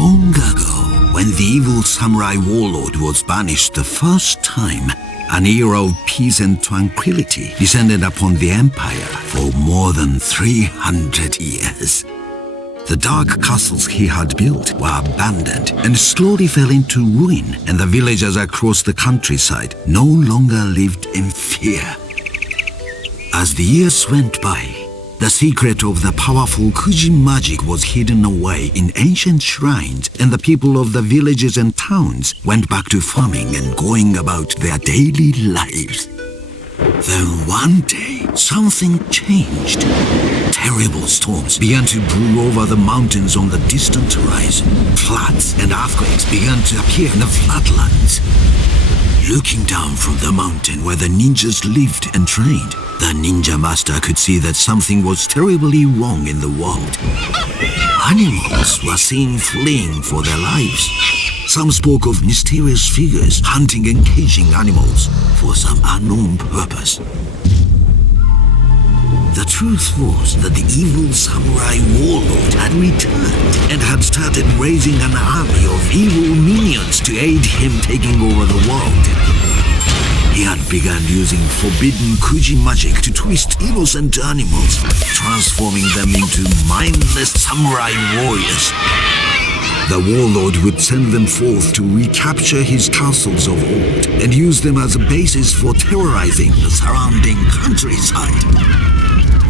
Long ago, when the evil samurai warlord was banished the first time, an era of peace and tranquility descended upon the empire for more than 300 years. The dark castles he had built were abandoned and slowly fell into ruin, and the villagers across the countryside no longer lived in fear. As the years went by, the secret of the powerful Kuji magic was hidden away in ancient shrines, and the people of the villages and towns went back to farming and going about their daily lives. Then one day, something changed. Terrible storms began to brew over the mountains on the distant horizon. Floods and earthquakes began to appear in the flatlands. Looking down from the mountain where the ninjas lived and trained, the ninja master could see that something was terribly wrong in the world. Animals were seen fleeing for their lives. Some spoke of mysterious figures hunting and caging animals for some unknown purpose. The truth was that the evil samurai warlord had returned and had started raising an army of evil minions to aid him taking over the world. He had begun using forbidden Kuji magic to twist innocent animals, transforming them into mindless samurai warriors. The warlord would send them forth to recapture his castles of old and use them as a basis for terrorizing the surrounding countryside.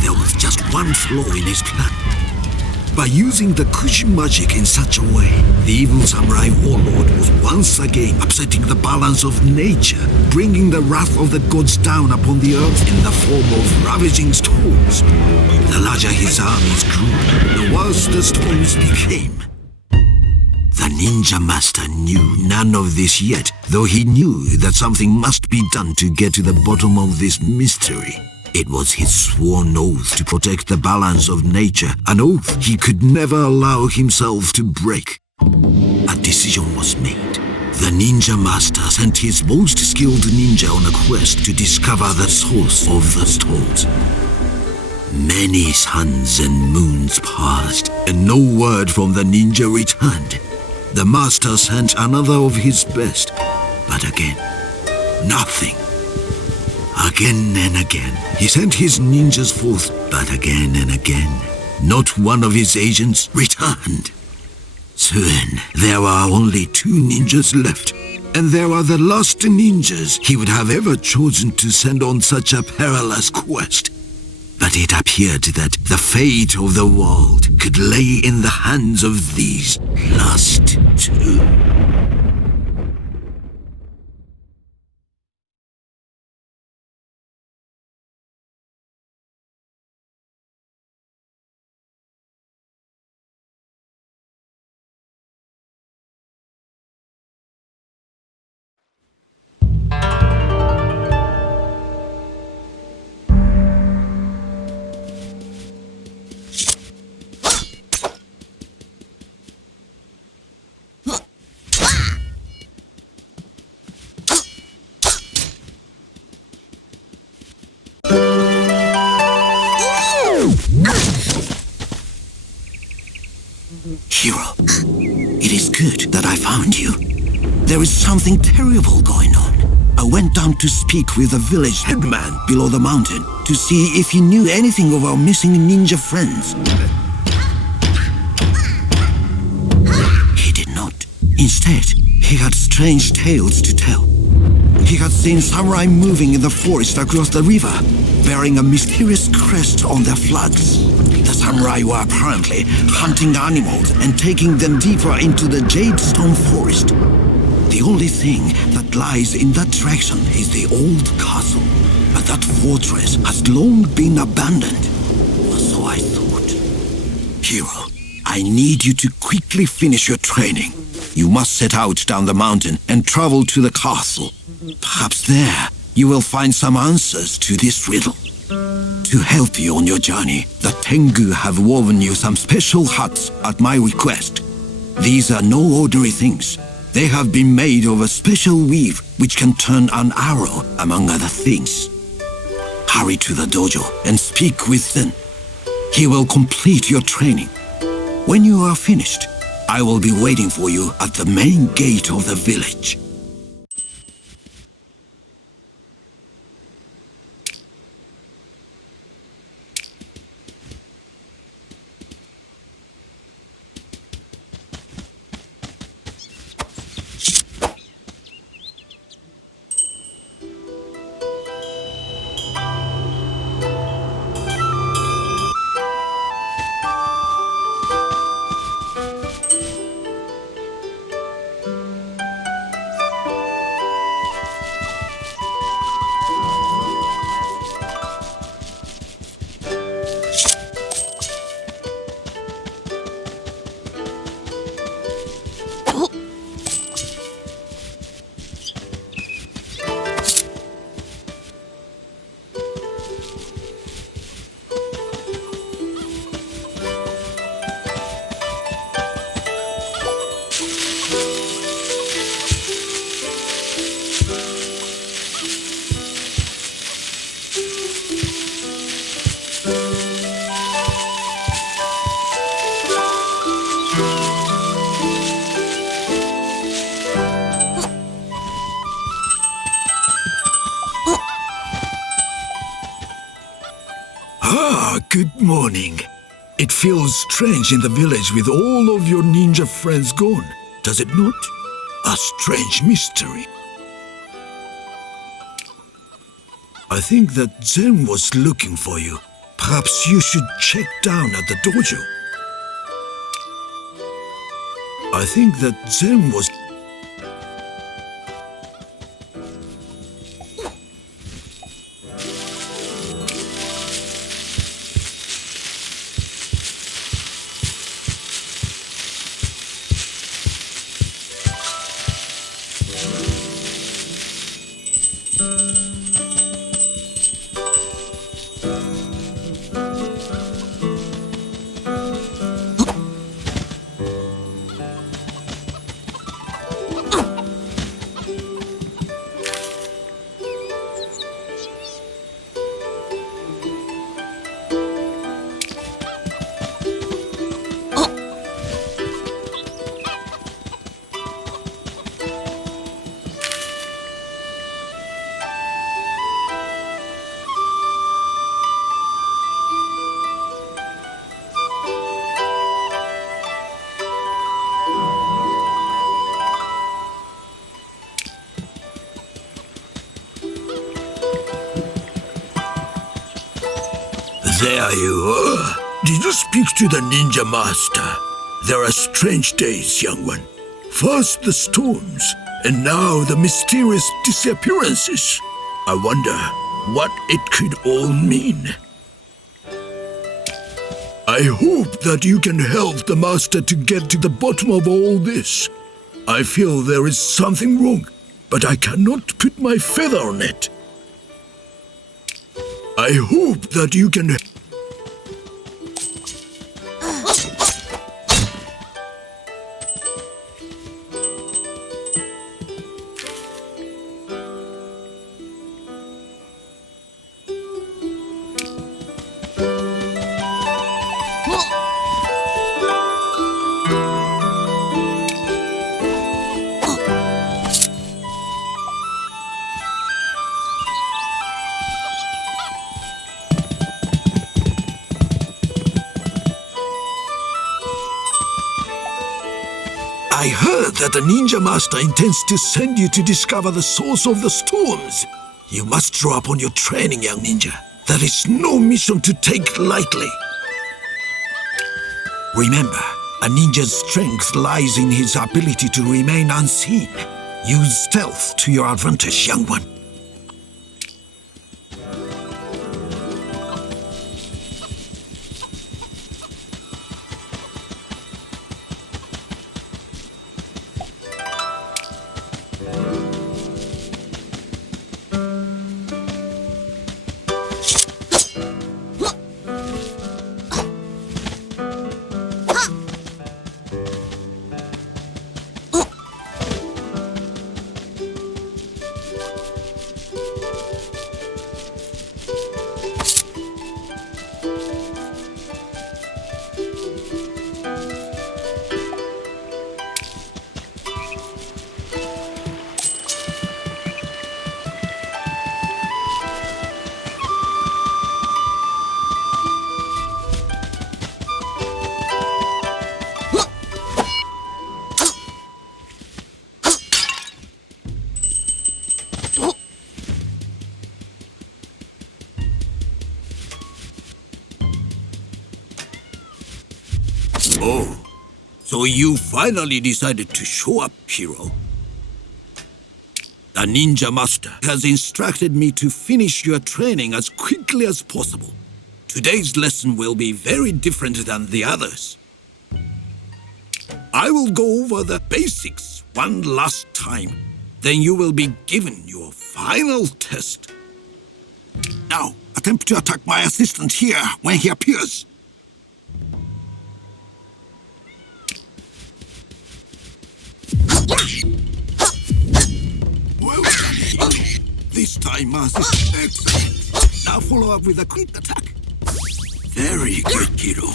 There was just one flaw in his plan. By using the Kuji magic in such a way, the evil samurai warlord was once again upsetting the balance of nature, bringing the wrath of the gods down upon the earth in the form of ravaging storms. The larger his armies grew, the worse the storms became. The ninja master knew none of this yet, though he knew that something must be done to get to the bottom of this mystery. It was his sworn oath to protect the balance of nature, an oath he could never allow himself to break. A decision was made. The ninja master sent his most skilled ninja on a quest to discover the source of the storms. Many suns and moons passed, and no word from the ninja returned. The master sent another of his best, but again, nothing. Again and again, he sent his ninjas forth, but again and again, not one of his agents returned. Soon, there were only 2 ninjas left, and they were the last ninjas he would have ever chosen to send on such a perilous quest. But it appeared that the fate of the world could lay in the hands of these last 2. Hero, it is good that I found you. There is something terrible going on. I went down to speak with the village headman below the mountain to see if he knew anything of our missing ninja friends. He did not. Instead, he had strange tales to tell. He had seen samurai moving in the forest across the river, bearing a mysterious crest on their flags. The samurai were apparently hunting animals and taking them deeper into the jadestone forest. The only thing that lies in that direction is the old castle, but that fortress has long been abandoned. So I thought. Hero, I need you to quickly finish your training. You must set out down the mountain and travel to the castle. Perhaps there you will find some answers to this riddle. To help you on your journey, the Tengu have woven you some special huts at my request. These are no ordinary things. They have been made of a special weave which can turn an arrow, among other things. Hurry to the dojo and speak with Zen. He will complete your training. When you are finished, I will be waiting for you at the main gate of the village. Good morning. It feels strange in the village with all of your ninja friends gone, does it not? A strange mystery. I think that Zen was looking for you. Perhaps you should check down at the dojo. I think that Zen was... There you are. Did you speak to the ninja master? There are strange days, young one. First the storms, and now the mysterious disappearances. I wonder what it could all mean. I hope that you can help the master to get to the bottom of all this. I feel there is something wrong, but I cannot put my feather on it. I hope that you can... I heard that the ninja master intends to send you to discover the source of the storms. You must draw upon your training, young ninja. That is no mission to take lightly. Remember, a ninja's strength lies in his ability to remain unseen. Use stealth to your advantage, young one. Oh, so you finally decided to show up, hero. The ninja master has instructed me to finish your training as quickly as possible. Today's lesson will be very different than the others. I will go over the basics one last time. Then you will be given your final test. Now, attempt to attack my assistant here when he appears. Well done, hero. This time, assistant, excellent. Now follow up with a quick attack. Very good, hero.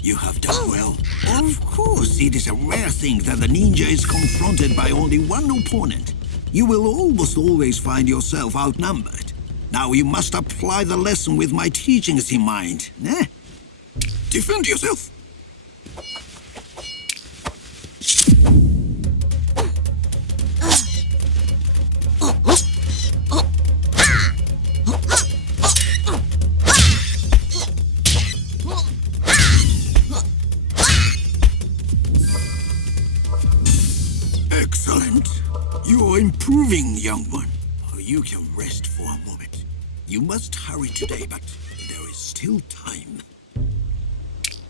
You have done well. Of course, it is a rare thing that the ninja is confronted by only one opponent. You will almost always find yourself outnumbered. Now you must apply the lesson with my teachings in mind. Eh? Defend yourself. Excellent. You are improving, young one. You can rest for a moment. You must hurry today, but there is still time.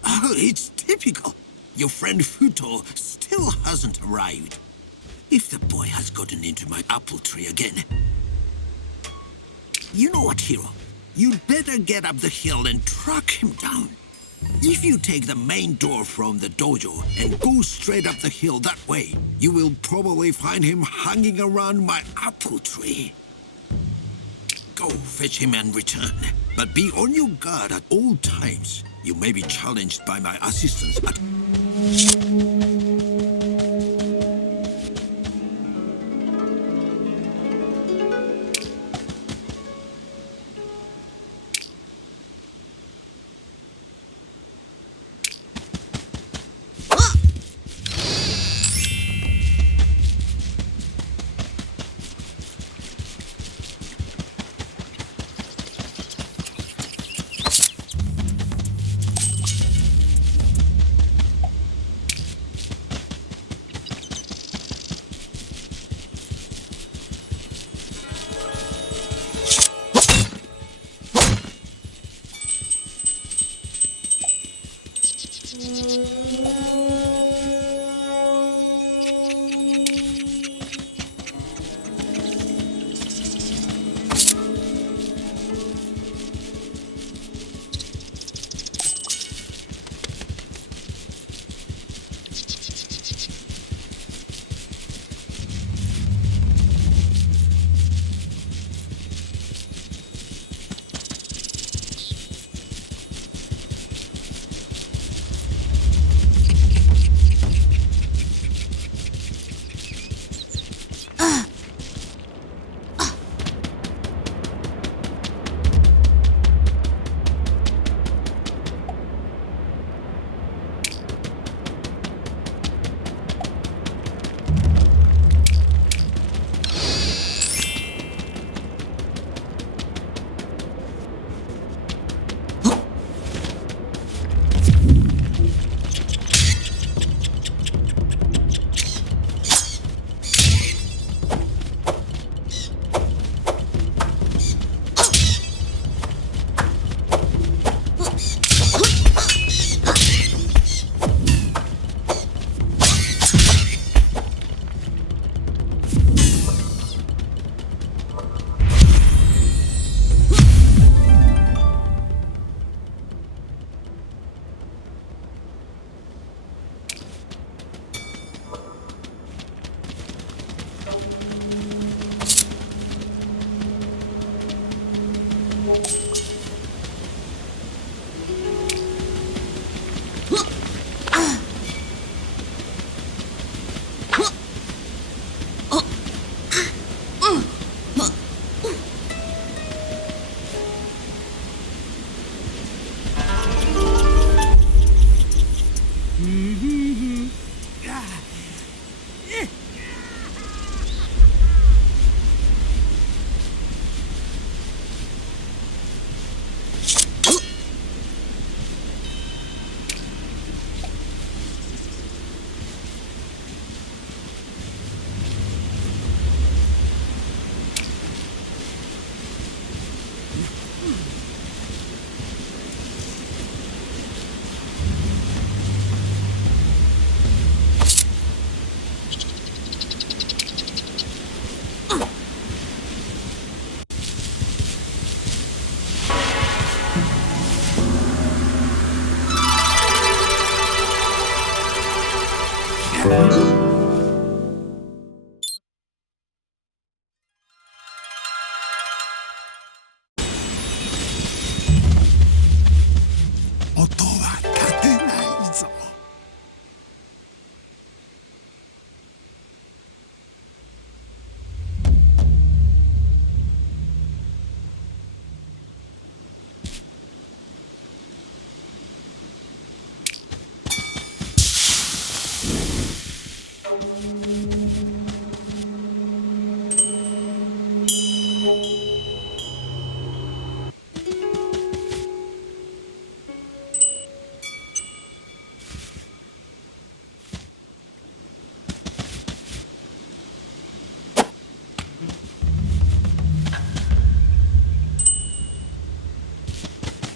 Oh, it's typical. Your friend Futo still hasn't arrived. If the boy has gotten into my apple tree again. You know what, hero? You'd better get up the hill and track him down. If you take the main door from the dojo and go straight up the hill that way, you will probably find him hanging around my apple tree. Go fetch him and return, but be on your guard at all times. You may be challenged by my assistants at...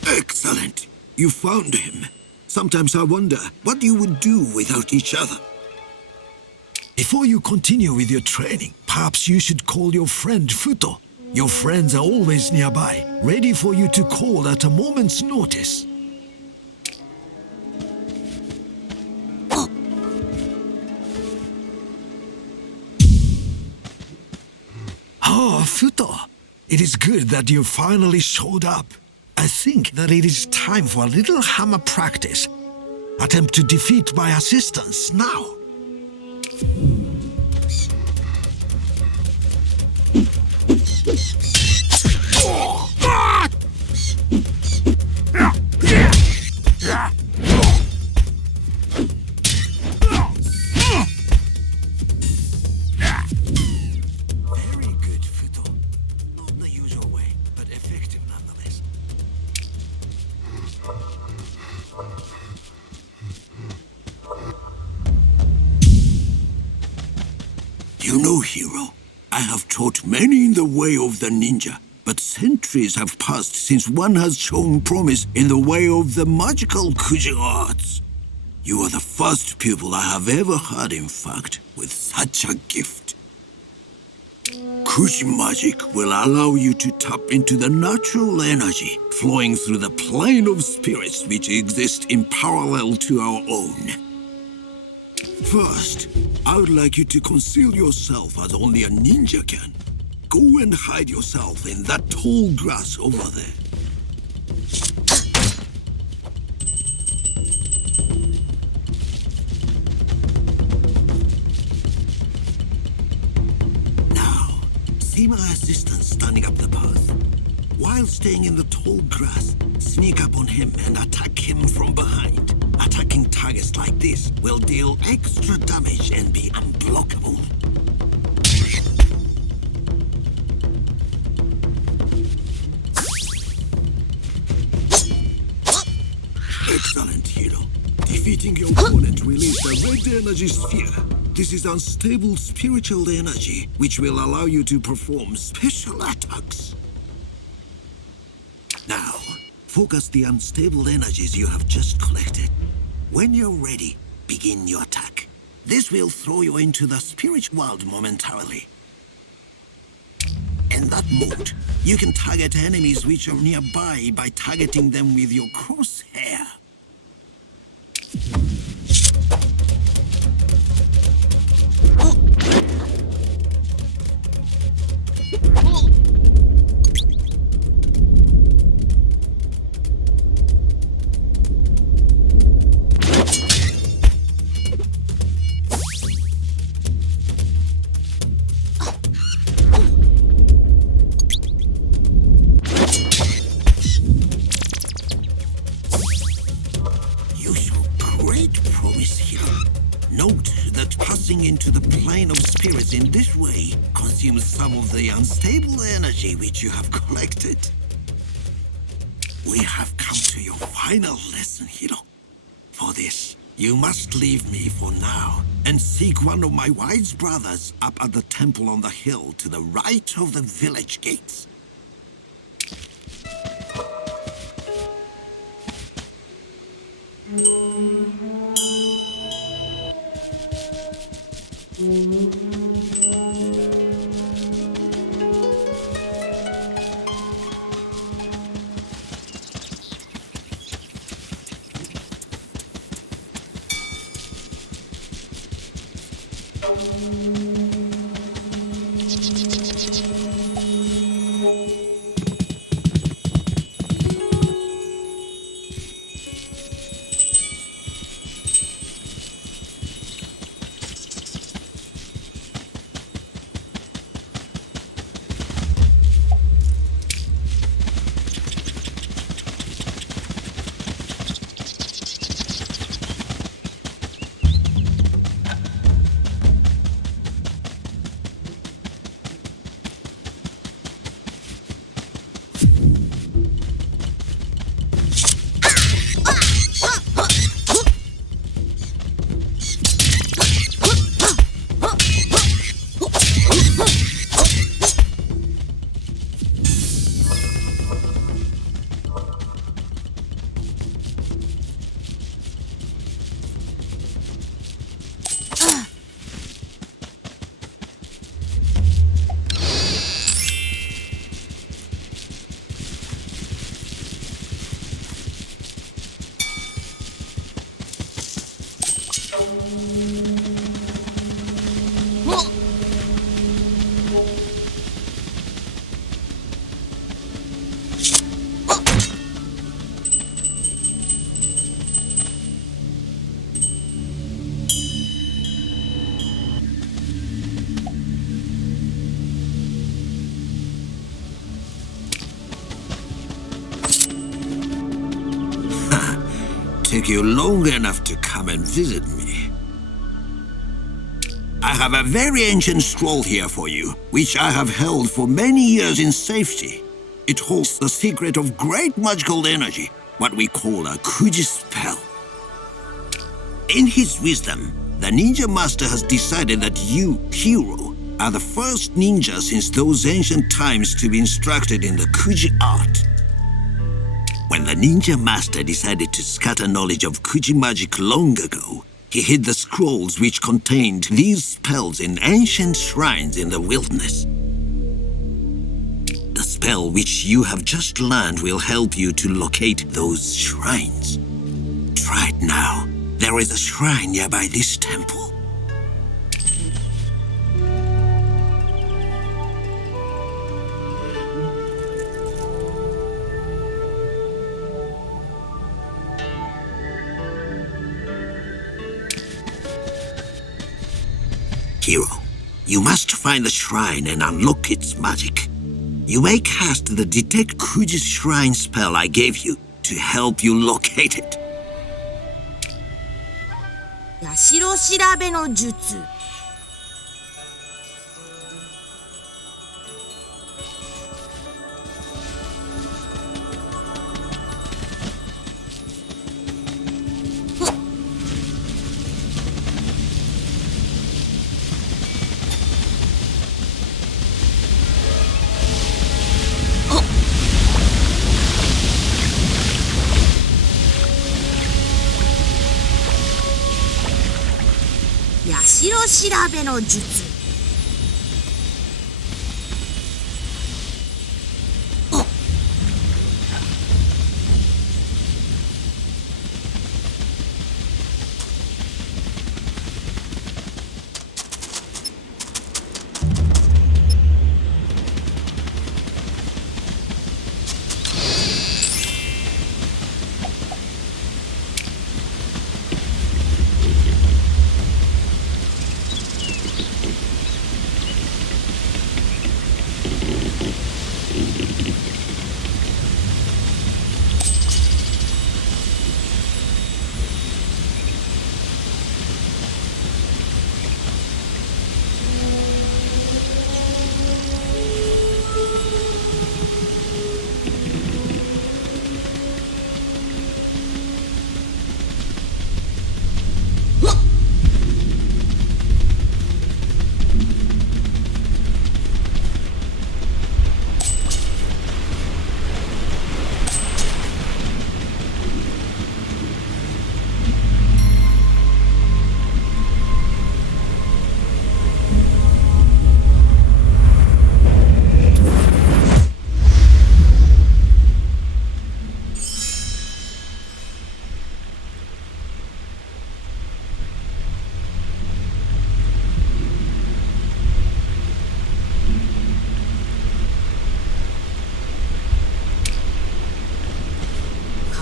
Excellent. You found him. Sometimes I wonder what you would do without each other. Before you continue with your training, perhaps you should call your friend Futo. Your friends are always nearby, ready for you to call at a moment's notice. Oh, Futo. It is good that you finally showed up. I think that it is time for a little hammer practice. Attempt to defeat my assistants now. Very good, Futo. Not the usual way, but effective nonetheless. You know, hero, I have taught many in the way of the ninja, but centuries have passed since one has shown promise in the way of the magical Kuji arts. You are the first pupil I have ever had, in fact, with such a gift. Kuji magic will allow you to tap into the natural energy flowing through the plane of spirits which exist in parallel to our own. First, I would like you to conceal yourself as only a ninja can. Go and hide yourself in that tall grass over there. Now, see my assistant standing up the path. While staying in the tall grass, sneak up on him and attack him from behind. Attacking targets like this will deal extra damage and be unblockable. Excellent, hero. Defeating your opponent releases the red energy sphere. This is unstable spiritual energy, which will allow you to perform special attacks. Now, focus the unstable energies you have just collected. When you're ready, begin your attack. This will throw you into the spirit world momentarily. In that mode, you can target enemies which are nearby by targeting them with your crosshair. Note that passing into the plane of spirits in this way consumes some of the unstable energy which you have collected. We have come to your final lesson, hero. For this, you must leave me for now and seek one of my wise brothers up at the temple on the hill to the right of the village gates. Took you long enough to come and visit me. I have a very ancient scroll here for you, which I have held for many years in safety. It holds the secret of great magical energy, what we call a Kuji spell. In his wisdom, the ninja master has decided that you, hero, are the first ninja since those ancient times to be instructed in the Kuji art. When the ninja master decided to scatter knowledge of Kuji magic long ago, he hid the scrolls which contained these spells in ancient shrines in the wilderness. The spell which you have just learned will help you to locate those shrines. Try it now. There is a shrine nearby this temple. Hero, you must find the shrine and unlock its magic. You may cast the Detect Kuji Shrine spell I gave you to help you locate it. 社調べの術。社調べの術。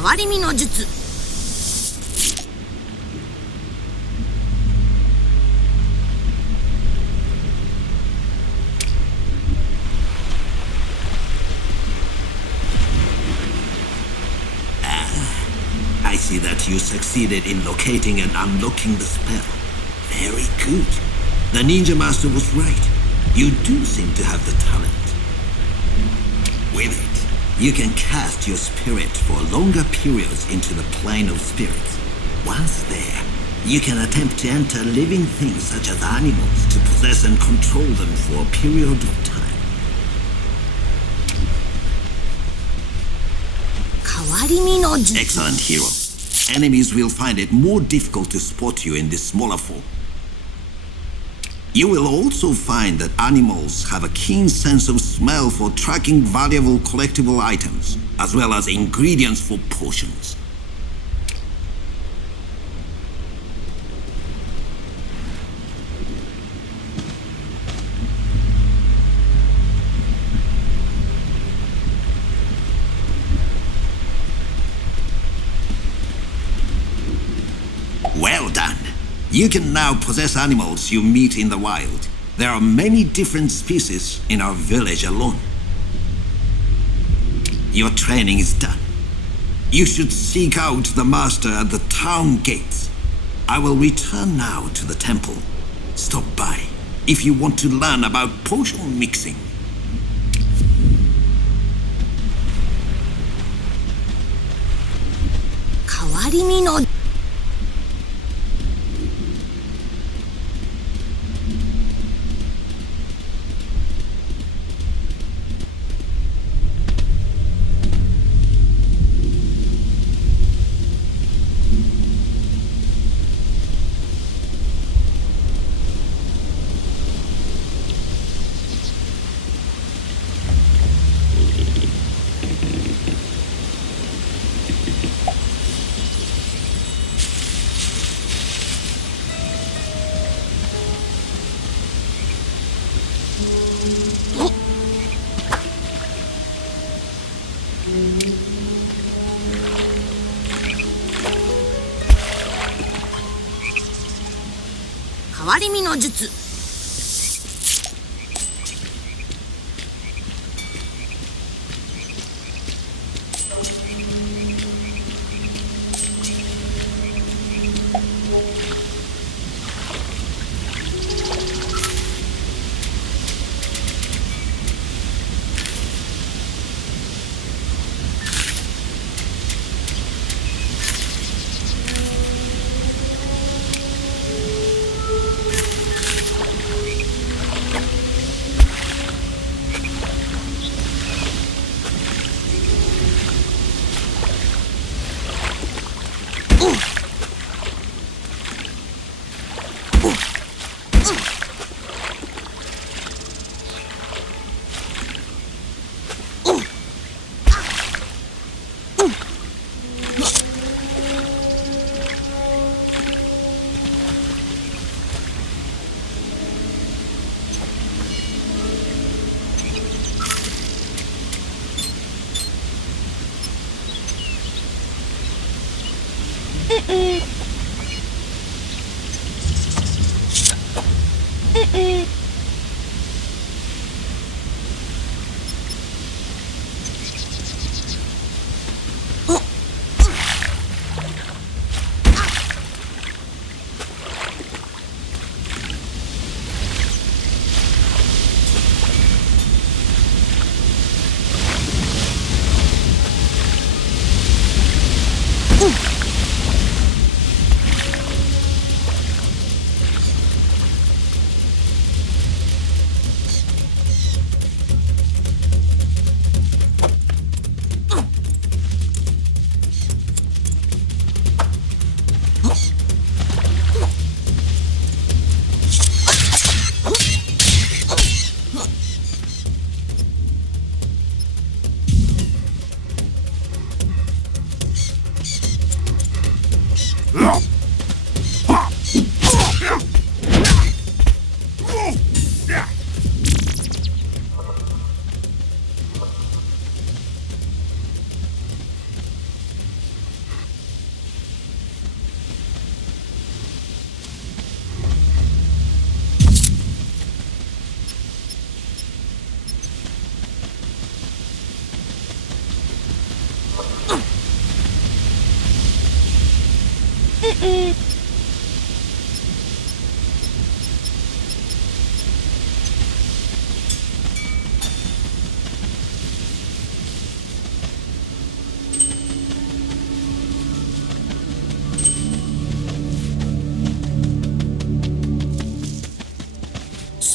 変わり身の術。I see that you succeeded in locating and unlocking the spell. Very good. The ninja master was right. You do seem to have the talent. With it, you can cast your spirit for longer periods into the plane of spirits. Once there, you can attempt to enter living things such as animals to possess and control them for a period of time. 変わり身の術。 Excellent, hero. Enemies will find it more difficult to spot you in this smaller form. You will also find that animals have a keen sense of smell for tracking valuable collectible items, as well as ingredients for potions. You can now possess animals you meet in the wild. There are many different species in our village alone. Your training is done. You should seek out the master at the town gates. I will return now to the temple. Stop by if you want to learn about potion mixing. 変わり身の変わり身の術。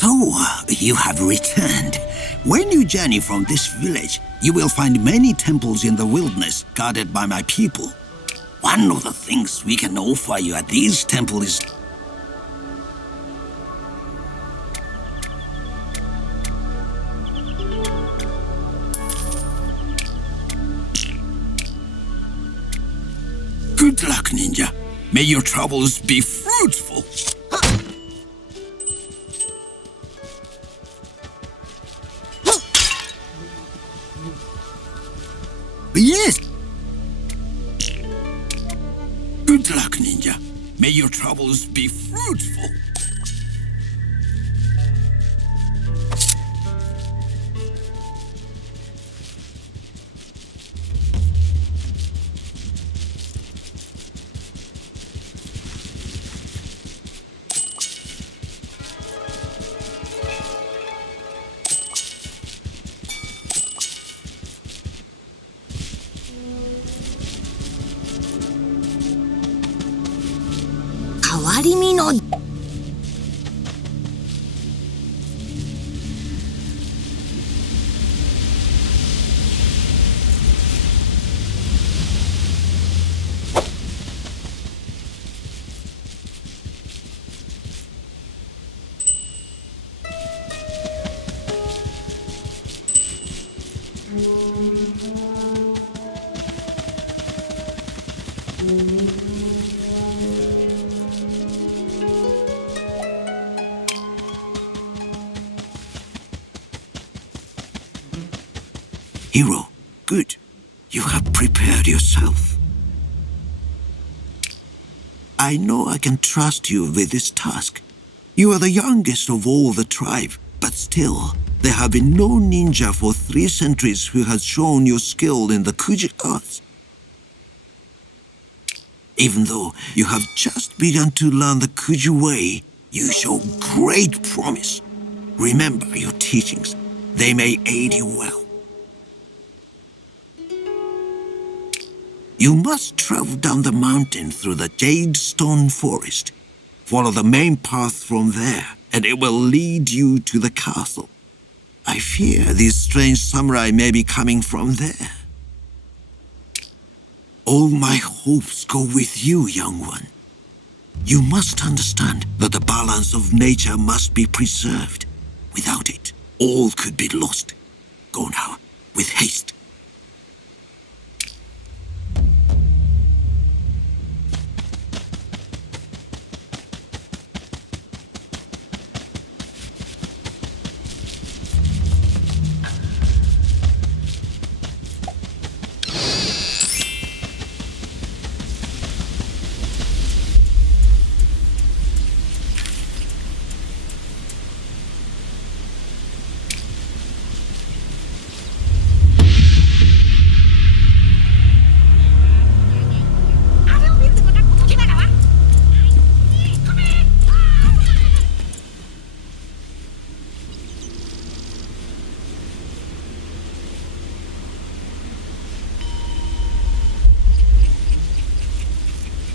So, you have returned. When you journey from this village, you will find many temples in the wilderness guarded by my people. One of the things we can offer you at these temples is good luck, ninja. May your travels be fruitful. Yes. Good luck, ninja. May your travels be fruitful. Hero, good. You have prepared yourself. I know I can trust you with this task. You are the youngest of all the tribe, but still, there have been no ninja for 3 centuries who has shown your skill in the Kuji arts. Even though you have just begun to learn the Kuji way, you show great promise. Remember your teachings. They may aid you well. You must travel down the mountain through the Jade Stone Forest. Follow the main path from there, and it will lead you to the castle. I fear these strange samurai may be coming from there. All my hopes go with you, young one. You must understand that the balance of nature must be preserved. Without it, all could be lost. Go now, with haste.